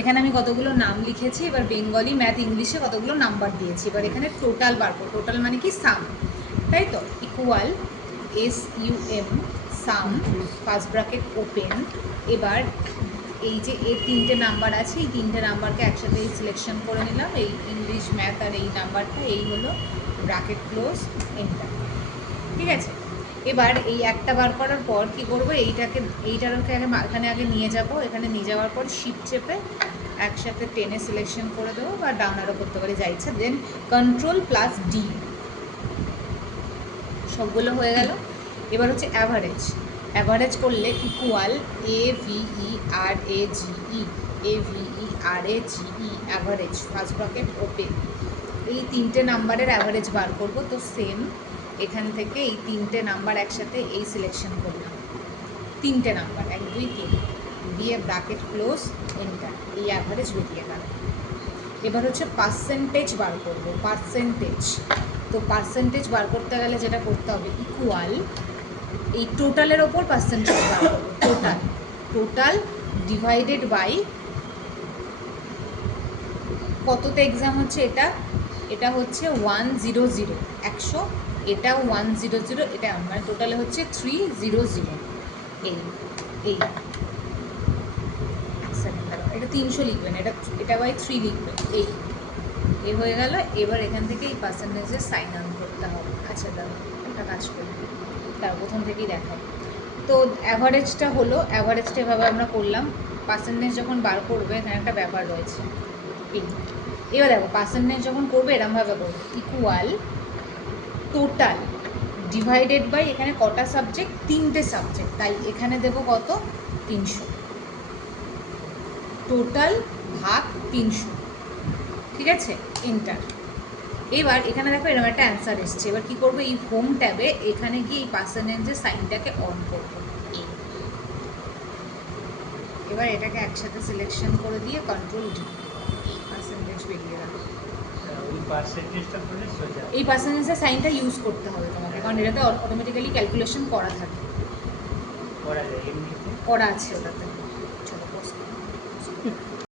এখানে আমি কতগুলো নাম লিখেছি, এবার বেঙ্গলি, ম্যাথ, ইংলিশে কতগুলো নাম্বার দিয়েছি। এবার এখানে টোটাল বার করব। টোটাল মানে কি সাম, তাই তো। ইকুয়াল SUM, সাম, ফার্স্ট ব্র্যাকেট ওপেন। এবার এই যে এর তিনটে নাম্বার আছে, এই তিনটে নাম্বারকে একসাথে সিলেকশন করে নিলাম, এই ইংলিশ, ম্যাথ আর এই নাম্বারটা, এই হলো ব্র্যাকেট ক্লোজ, এন্টার। ঠিক আছে। এবার এই একটা বার করার পর কি করব, এইটারকে এখানে আগে নিয়ে যাব। এখানে নিয়ে যাওয়ার পর শিফট চেপে একসাথে টেনে সিলেকশন করে দেবো, বা ডাউন আরও করতে পারি, যা ইচ্ছা। দেন Ctrl+D, সবগুলো হয়ে গেল। এবার হচ্ছে অ্যাভারেজ। অ্যাভারেজ করলে equal AVERAGE, average, first bracket open. এই তিনটে নাম্বারের অ্যাভারেজ বার করব। তো সেম এখান থেকে এই তিনটে নাম্বার একসাথে এই সিলেকশন করলাম, তিনটে নাম্বার 1 2 3 দিয়ে ব্র্যাকেট ক্লোজ, এন্টার। এই অ্যাভারেজ বেরিয়ে গেল। এবার হচ্ছে পার্সেন্টেজ বার করব। পার্সেন্টেজ, তো পার্সেন্টেজ বার করতে গেলে যেটা করতে হবে, ইকুয়াল এই টোটালের ওপর পার্সেন্টেজ বার করবো। টোটাল ডিভাইডেড বাই কততে এক্সাম হচ্ছে, এটা হচ্ছে 100, 100, এটা 100, এটা মানে টোটালে হচ্ছে 300। এই এই এটা 300 লিখবেন, এটা বাই 3 লিখবেন। এই হয়ে গেল। এবার এখান থেকে এই পার্সেন্টেজের সাইন আউট করতে হবে। আচ্ছা দাদা, একটা কাজ করি, তার প্রথম থেকেই দেখাই। তো অ্যাভারেজটা হলো, অ্যাভারেজটা এভাবে আমরা করলাম। পার্সেন্টেজ যখন বার করবে, এখানে একটা ব্যাপার রয়েছে। এবার দেখো, পার্সেন্টেজ যখন করবে এরমভাবে করবে, ইকুয়াল টোটাল ডিভাইডেড বাই, এখানে কটা সাবজেক্ট, 3টে সাবজেক্ট, তাই এখানে দেবো কত, 300। টোটাল ভাগ 300, ঠিক আছে, এন্টার। এবার এখানে দেখো এরকম একটা অ্যান্সার এসছে। এবার কী করবো, এই হোম ট্যাবে এখানে গিয়ে এই পার্সেন্টেজের সাইনটাকে অন করবো। এবার এটাকে একসাথে সিলেকশন করে দিয়ে Ctrl+D, পার্সেন্টেজ বেরিয়ে গেল। এই পার্সেন্টেজের সাইনটা ইউজ করতে হবে তোমাকে, কারণ এটাতে অটোমেটিক্যালি ক্যালকুলেশন করা থাকে, করা আছে ওটাতে। চলো